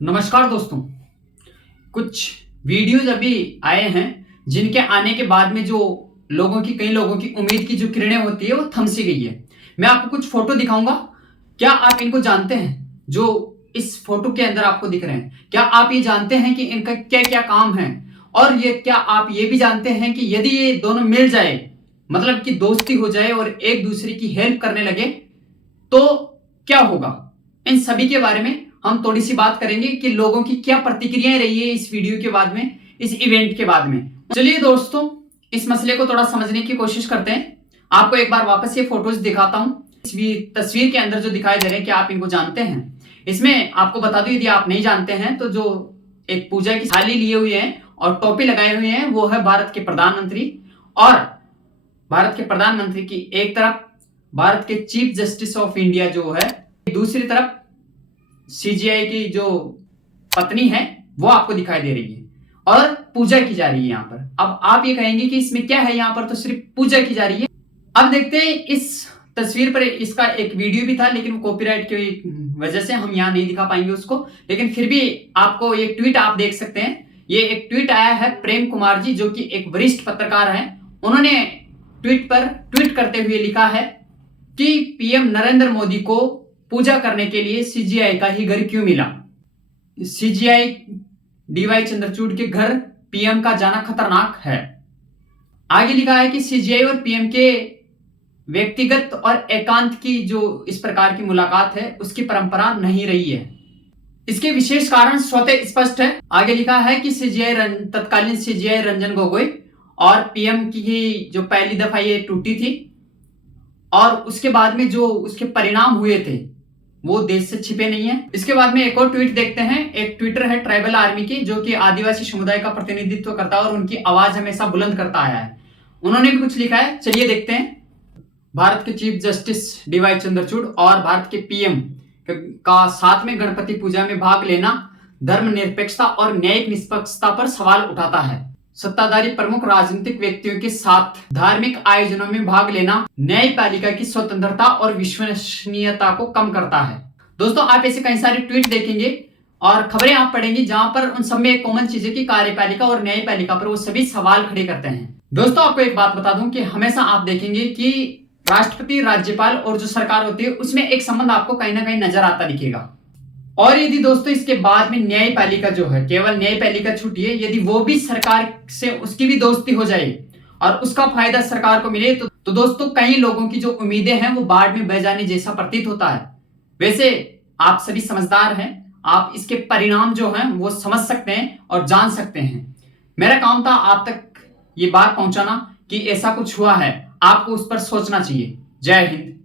नमस्कार दोस्तों। कुछ वीडियोज अभी आए हैं जिनके आने के बाद में जो कई लोगों की उम्मीद की जो किरणें होती है वो थम सी गई है। मैं आपको कुछ फोटो दिखाऊंगा। क्या आप इनको जानते हैं? जो इस फोटो के अंदर आपको दिख रहे हैं, क्या आप ये जानते हैं कि इनका क्या क्या काम है? और ये क्या आप ये भी जानते हैं कि यदि ये दोनों मिल जाए, मतलब कि दोस्ती हो जाए और एक दूसरे की हेल्प करने लगे, तो क्या होगा? इन सभी के बारे में हम थोड़ी सी बात करेंगे कि लोगों की क्या प्रतिक्रियाएं रही है इस वीडियो के बाद में, इस इवेंट के बाद में। चलिए दोस्तों, इस मसले को थोड़ा समझने की कोशिश करते हैं। आपको एक बार वापस ये फोटोज दिखाता हूं। इस तस्वीर के अंदर जो दिखाई दे रहे हैं, क्या आप इनको जानते हैं? इसमें आपको बता दूं, यदि आप नहीं जानते हैं तो जो एक पूजा की थाली लिए हुए हैं और टोपी लगाए हुए हैं, वो है भारत के प्रधानमंत्री। और भारत के प्रधानमंत्री की एक तरफ भारत के चीफ जस्टिस ऑफ इंडिया जो है, दूसरी तरफ सीजीआई की जो पत्नी है वो आपको दिखाई दे रही है और पूजा की जा रही है यहाँ पर। अब आप ये कहेंगे कि इसमें क्या है, यहाँ पर तो सिर्फ पूजा की जा रही है। अब देखते हैं, इस तस्वीर पर इसका एक वीडियो भी था, लेकिन वो कॉपीराइट की वजह से हम यहाँ नहीं दिखा पाएंगे उसको। लेकिन फिर भी आपको ये ट्वीट आप देख सकते हैं। ये एक ट्वीट आया है प्रेम कुमार जी, जो कि एक वरिष्ठ पत्रकार हैं। उन्होंने ट्वीट पर ट्वीट करते हुए लिखा है कि पीएम नरेंद्र मोदी को पूजा करने के लिए सीजीआई का ही घर क्यों मिला? सीजीआई डीवाई चंद्रचूड़ के घर पीएम का जाना खतरनाक है। आगे लिखा है कि सीजीआई और पीएम के व्यक्तिगत और एकांत की जो इस प्रकार की मुलाकात है, उसकी परंपरा नहीं रही है। इसके विशेष कारण स्वतः स्पष्ट है। आगे लिखा है कि तत्कालीन सीजीआई रंजन गोगोई और पीएम की जो पहली दफा ये टूटी थी, और उसके बाद में जो उसके परिणाम हुए थे वो देश से छिपे नहीं है। इसके बाद में एक और ट्वीट देखते हैं। एक ट्विटर है ट्राइबल आर्मी की, जो कि आदिवासी समुदाय का प्रतिनिधित्व करता है और उनकी आवाज हमेशा बुलंद करता आया है। उन्होंने भी कुछ लिखा है, चलिए देखते हैं। भारत के चीफ जस्टिस डीवाई चंद्रचूड़ और भारत के पीएम का साथ में गणपति पूजा में भाग लेना धर्मनिरपेक्षता और न्यायिक निष्पक्षता पर सवाल उठाता है। सत्ताधारी प्रमुख राजनीतिक व्यक्तियों के साथ धार्मिक आयोजनों में भाग लेना न्यायपालिका की स्वतंत्रता और विश्वसनीयता को कम करता है। दोस्तों, आप ऐसे कई सारे ट्वीट देखेंगे और खबरें आप पढ़ेंगे, जहां पर उन सब में एक कॉमन चीज है कि कार्यपालिका और न्यायपालिका पर वो सभी सवाल खड़े करते हैं। दोस्तों, आपको एक बात बता दूं कि हमेशा आप देखेंगे कि राष्ट्रपति, राज्यपाल और जो सरकार होती है, उसमें एक संबंध आपको कहीं ना कहीं नजर आता दिखेगा। और यदि दोस्तों इसके बाद में न्यायपालिका जो है, केवल न्यायपालिका छूटिए, यदि वो भी सरकार से उसकी भी दोस्ती हो जाए और उसका फायदा सरकार को मिले, तो दोस्तों कई लोगों की जो उम्मीदें हैं वो बाढ़ में बह जाने जैसा प्रतीत होता है। वैसे आप सभी समझदार हैं, आप इसके परिणाम जो हैं वो समझ सकते हैं और जान सकते हैं। मेरा काम था आप तक ये बात पहुंचाना कि ऐसा कुछ हुआ है, आपको उस पर सोचना चाहिए। जय हिंद।